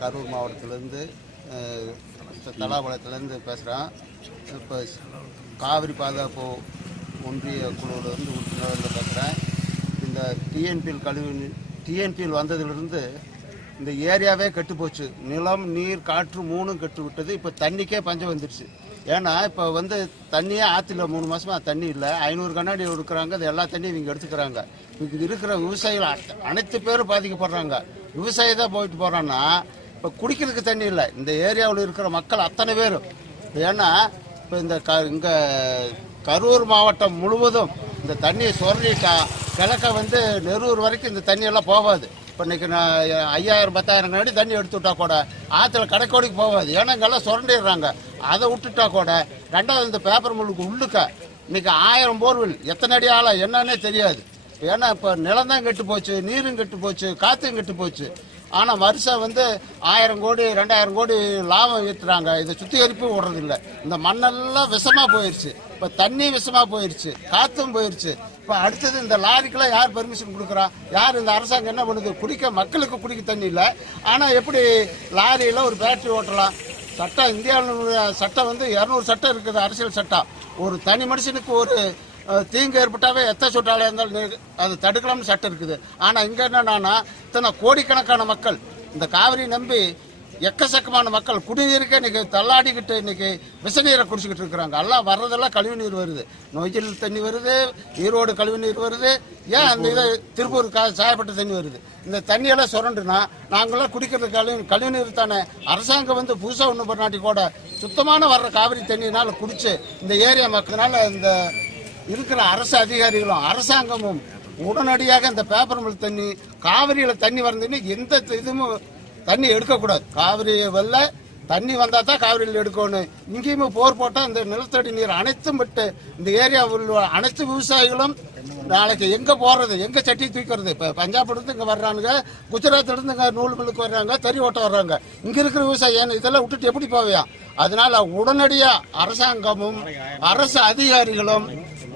கரூர் மாவட்டத்திலேருந்து தலாபாளையத்துலேருந்து பேசுகிறேன் இப்போ காவிரி பாதுகாப்பு ஒன்றிய குழுவிலேருந்து உறுப்பினர்லேருந்து பேசுகிறேன் இந்த டிஎன்பிஎல் கழிவு டிஎன்பிஎல் வந்ததிலிருந்து இந்த ஏரியாவே கெட்டு போச்சு. நிலம் நீர் காற்று மூணும் கெட்டு விட்டது. இப்போ தண்ணிக்கே பஞ்சம் வந்துடுச்சு ஏன்னா இப்போ வந்து தண்ணியே ஆற்றுல மூணு மாதமாக தண்ணி இல்லை. ஐநூறு கண்ணாடி எடுக்கிறாங்க அது எல்லா தண்ணியும் இவங்க எடுத்துக்கிறாங்க. இங்கே இருக்கிற விவசாயிகள் அனைத்து பேரும் பாதிக்கப்படுறாங்க. விவசாயி தான் போயிட்டு போகிறான்னா இப்போ குடிக்கிறதுக்கு தண்ணி இல்லை. இந்த ஏரியாவில் இருக்கிற மக்கள் அத்தனை பேர். ஏன்னா இப்போ இந்த க இங்கே கரூர் மாவட்டம் முழுவதும் இந்த தண்ணியை சுரண்டிட்டா கிழக்க வந்து நெரூர் வரைக்கும் இந்த தண்ணியெல்லாம் போகாது. இப்போ இன்றைக்கி நான் ஐயாயிரம் பத்தாயிரம் அடி தண்ணி எடுத்து விட்டா கூட ஆற்றுல கடைக்கோடிக்கு போகாது. ஏன்னா இங்கெல்லாம் சுரண்டிடுறாங்க. அதை விட்டுட்டா கூட ரெண்டாவது இந்த பேப்பர் மில்லுக்கு உள்ளுக்க இன்றைக்கி ஆயிரம் போர்வெல் எத்தனை அடி ஆளா என்னன்னே தெரியாது. ஏன்னா இப்போ நிலம் தான் கெட்டு போச்சு நீரும் கெட்டு போச்சு காற்றும் கெட்டு போச்சு. ஆனால் வருஷம் வந்து ஆயிரம் கோடி ரெண்டாயிரம் கோடி லாபம் ஈட்டுறாங்க. இதை சுத்திகரிப்பு விடுறதில்ல இந்த மண்ணெல்லாம் விஷமாக போயிடுச்சு இப்போ தண்ணி விஷமாக போயிடுச்சு காற்றும் போயிருச்சு. இப்போ அடுத்தது இந்த லாரிக்கெல்லாம் யார் பெர்மிஷன் கொடுக்குறா? யார் இந்த அரசாங்கம் என்ன பண்ணுது? குடிக்க மக்களுக்கு குடிக்க தண்ணி இல்லை. ஆனால் எப்படி லாரியில் ஒரு பேட்டரி ஓட்டலாம்? சட்டம் இந்தியாவில் சட்டம் வந்து இரநூறு சட்டம் இருக்குது அரசியல் சட்டம். ஒரு தனி மனுஷனுக்கு ஒரு தீங்கு ஏற்பட்டாவே எத்த சுற்றாலே இருந்தாலும் அது தடுக்கலாம்னு சட்டம் இருக்குது. ஆனால் இங்கே என்னன்னா இத்தனை கோடிக்கணக்கான மக்கள் இந்த காவிரி நம்பி எக்கச்சக்கமான மக்கள் குடிநீருக்கே இன்னைக்கு தள்ளாடிக்கிட்டு இன்னைக்கு விசநீரை குடிச்சிக்கிட்டு இருக்கிறாங்க. எல்லாம் வர்றதெல்லாம் கழிவு நீர் வருது. நொய்யல் தண்ணி வருது ஈரோடு கழிவு நீர் வருது. ஏன் அந்த இதை திருப்பூர் சாயப்பட்ட தண்ணி வருது? இந்த தண்ணியெல்லாம் சுரண்டுனா நாங்களாம் குடிக்கிறது கழிவு கழிவு நீர் தானே. அரசாங்கம் வந்து புதுசாக ஒன்று பண்ணாட்டி கூட சுத்தமான வர்ற காவிரி தண்ணினால் குடிச்சு இந்த ஏரியா மக்கள்னால இந்த இருக்கிற அரசு அதிகாரிகளும் அரசாங்கமும் உடனடியாக இந்த பேப்பர் மில் தண்ணி காவிரியில தண்ணி வரதுன்னு எந்த இதுவும் தண்ணி எடுக்கக்கூடாது. காவிரி வெள்ள தண்ணி வந்தா தான் காவிரியில் எடுக்கணும். இங்கேயுமே போர் போட்டால் இந்த நிலத்தடி நீர் அனைத்தும் விட்டு இந்த ஏரியாவில் உள்ள அனைத்து விவசாயிகளும் நாளைக்கு எங்க போறது எங்க சட்டி தூக்கிறது? இப்ப பஞ்சாப்லேருந்து இங்கே இங்க வர்றாங்க இங்கே இங்க நூல் மில்லுக்கு வர்றாங்க தறி ஓட்ட வர்றாங்க. இங்க இருக்கிற விவசாயி இதெல்லாம் விட்டுட்டு எப்படி போவியா? அதனால உடனடியா அரசாங்கமும் அரசு அதிகாரிகளும்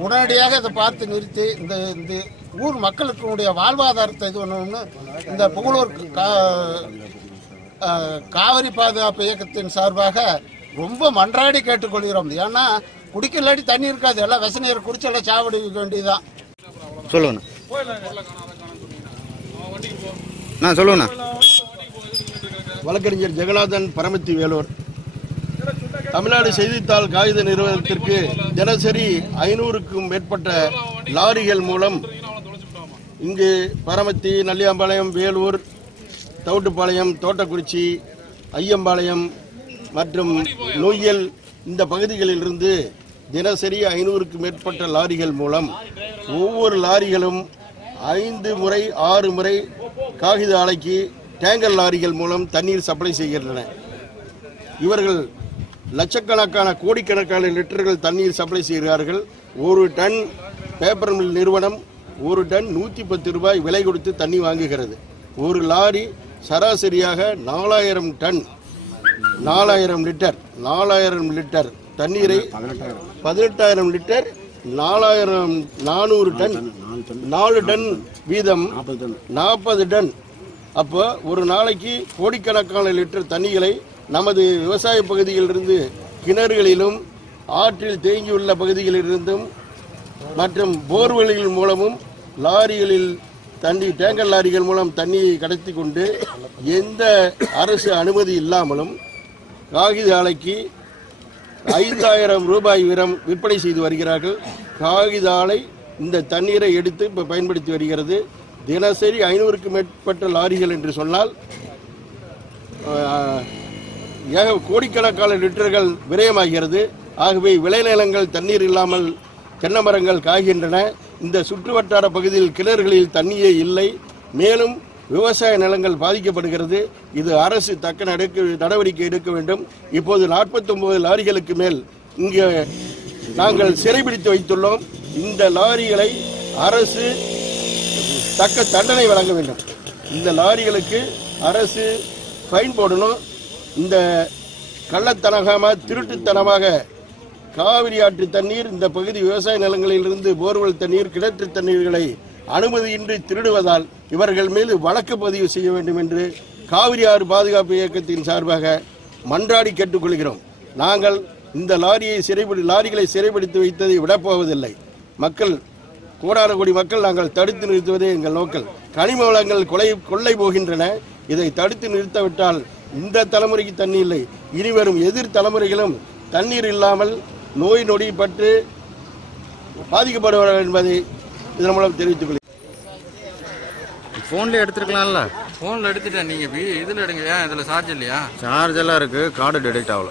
உடனடியாக இதை பார்த்து நிறுத்தி இந்த இந்த ஊர் மக்களுக்கு வாழ்வாதாரத்தை இது பண்ணணும்னு இந்த புகழூர் காவிரி பாதுகாப்பு இயக்கத்தின் சார்பாக ரொம்ப மன்றாடி கேட்டுக்கொள்கிறோம். ஏன்னா குடிக்க இல்லாட்டி தண்ணி இருக்காது. எல்லாம் விச நீர் குடிச்சு எல்லாம் சாவடிக்க வேண்டியதுதான். சொல்லுங்கண்ணா நான் சொல்லுங்கண்ணா வழக்கறிஞர் ஜெகநாதன் பரமத்தி வேலூர். தமிழ்நாடு செய்தித்தாள் காகித நிறுவனத்திற்கு தினசரி ஐநூறுக்கும் மேற்பட்ட லாரிகள் மூலம் இங்கு பரமத்தி நல்லியாம்பாளையம் வேலூர் தவுட்டுப்பாளையம் தோட்டக்குறிச்சி ஐயம்பாளையம் மற்றும் நொய்யல் இந்த பகுதிகளிலிருந்து தினசரி ஐநூறுக்கு மேற்பட்ட லாரிகள் மூலம் ஒவ்வொரு லாரிகளும் ஐந்து முறை ஆறு முறை காகித ஆலைக்கு டேங்கர் லாரிகள் மூலம் தண்ணீர் சப்ளை செய்கின்றன. இவர்கள் லட்சக்கணக்கான கோடிக்கணக்கான லிட்டர்கள் தண்ணீர் சப்ளை செய்கிறார்கள். ஒரு டன் பேப்பர் மில் நிறுவனம் ஒரு டன் நூற்றி பத்து ரூபாய் விலை கொடுத்து தண்ணி வாங்குகிறது. ஒரு லாரி சராசரியாக நாலாயிரம் டன் நாலாயிரம் லிட்டர் நாலாயிரம் லிட்டர் தண்ணீரை பதினெட்டாயிரம் லிட்டர் நாலாயிரம் நானூறு டன் நாலு டன் வீதம் நாற்பது டன். அப்போ ஒரு நாளைக்கு கோடிக்கணக்கான லிட்டர் தண்ணிகளை நமது விவசாய பகுதியிலிருந்து கிணறுகளிலும் ஆற்றில் தேங்கியுள்ள பகுதிகளிலிருந்தும் மற்றும் போர்வெளிகள் மூலமும் லாரிகளில் தண்ணி டேங்கர் லாரிகள் மூலம் தண்ணியை கடத்தி கொண்டு எந்த அரசு அனுமதி இல்லாமலும் காகித ஆலைக்கு ஐந்தாயிரம் ரூபாய் வீரம் விற்பனை செய்து வருகிறார்கள். காகித ஆலை இந்த தண்ணீரை எடுத்து இப்போ பயன்படுத்தி வருகிறது. தினசரி ஐநூறுக்கு மேற்பட்ட லாரிகள் என்று சொன்னால் ஏக கோடிக்கணக்கான லிட்டர்கள் விரயமாகிறது. ஆகவே விளைநிலங்கள் தண்ணீர் இல்லாமல் தென்னை மரங்கள் காய்கின்றன. இந்த சுற்றுவட்டார பகுதியில் கிணறுகளில் தண்ணியே இல்லை. மேலும் விவசாய நிலங்கள் பாதிக்கப்படுகிறது. இது அரசு தக்க நடவடிக்கை எடுக்க வேண்டும். இப்போது 49 லாரிகளுக்கு மேல் இங்கே நாங்கள் சிறைபிடித்து வைத்துள்ளோம். இந்த லாரிகளை அரசு தக்க தண்டனை வழங்க வேண்டும். இந்த லாரிகளுக்கு அரசு ஃபைன் போடணும். இந்த கள்ளத்தனகமாக திருட்டுத்தனமாக காவிரி ஆற்று தண்ணீர் இந்த பகுதி விவசாய நிலங்களிலிருந்து போர்வெல் தண்ணீர் கிணற்று தண்ணீர்களை அனுமதியின்றி திருடுவதால் இவர்கள் மீது வழக்கு பதிவு செய்ய வேண்டும் என்று காவிரி ஆறு பாதுகாப்பு இயக்கத்தின் சார்பாக மன்றாடி கேட்டுக்கொள்கிறோம். நாங்கள் இந்த லாரியை சிறைபிடி லாரிகளை சிறைபிடித்து வைத்ததை விடப்போவதில்லை. மக்கள் கோடான கோடி மக்கள் நாங்கள் தடுத்து நிறுத்துவதே எங்கள் நோக்கல். கனிம வளங்கள் கொலை கொள்ளை போகின்றன. இதை தடுத்து நிறுத்தவிட்டால் இந்த தலைமுறைக்கு தண்ணி இல்லை. இனிவரும் எதிர் தலைமுறைகளும் தண்ணீர் இல்லாமல் நோய் நொடி பட்டு பாதிக்கப்படுவார்கள் என்பதை இதன் மூலம் தெரிவித்துக் கொள்கிறேன். ஃபோன்லேயே எடுத்துருக்கலாம்ல. ஃபோனில் எடுத்துட்டேன். நீங்கள் இதில் எடுங்க. ஏன்? இதில் சார்ஜ் இல்லையா? சார்ஜ் எல்லாம் இருக்கு. கார்டு டிடெக்ட் ஆகல.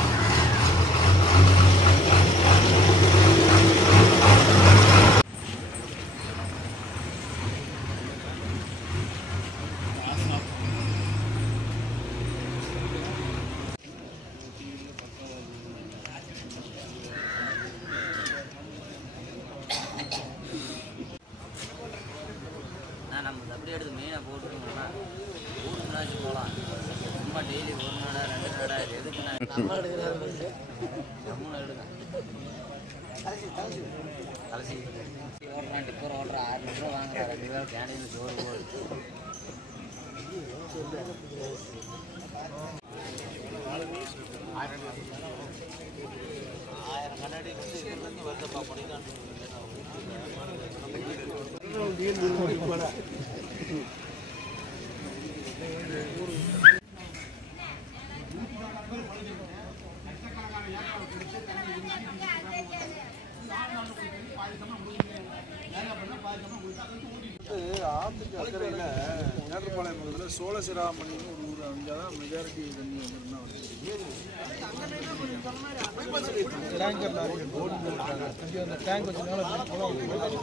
டெய்லி ஒரு நடை ரெண்டு நடை இது எதுக்கு நான் நம்ம டிப்பர் ஓடுற ஆறு ரூபா வாங்குற ரெண்டு ரூபா கேண்டீனில் சோறு ஆயிரம் கண்ணாடி வந்து இதுலேருந்து வருதப்பா கொடிதான் ஆத்துக்கு அக்கறையில் பக்கத்தில் சோழசிராமணின்னு ஒரு ஊர் அங்கே தான் மெஜாரிட்டி தண்ணி வந்துருந்தா டேங்கர் லாரி டேங்க் வச்சதுனால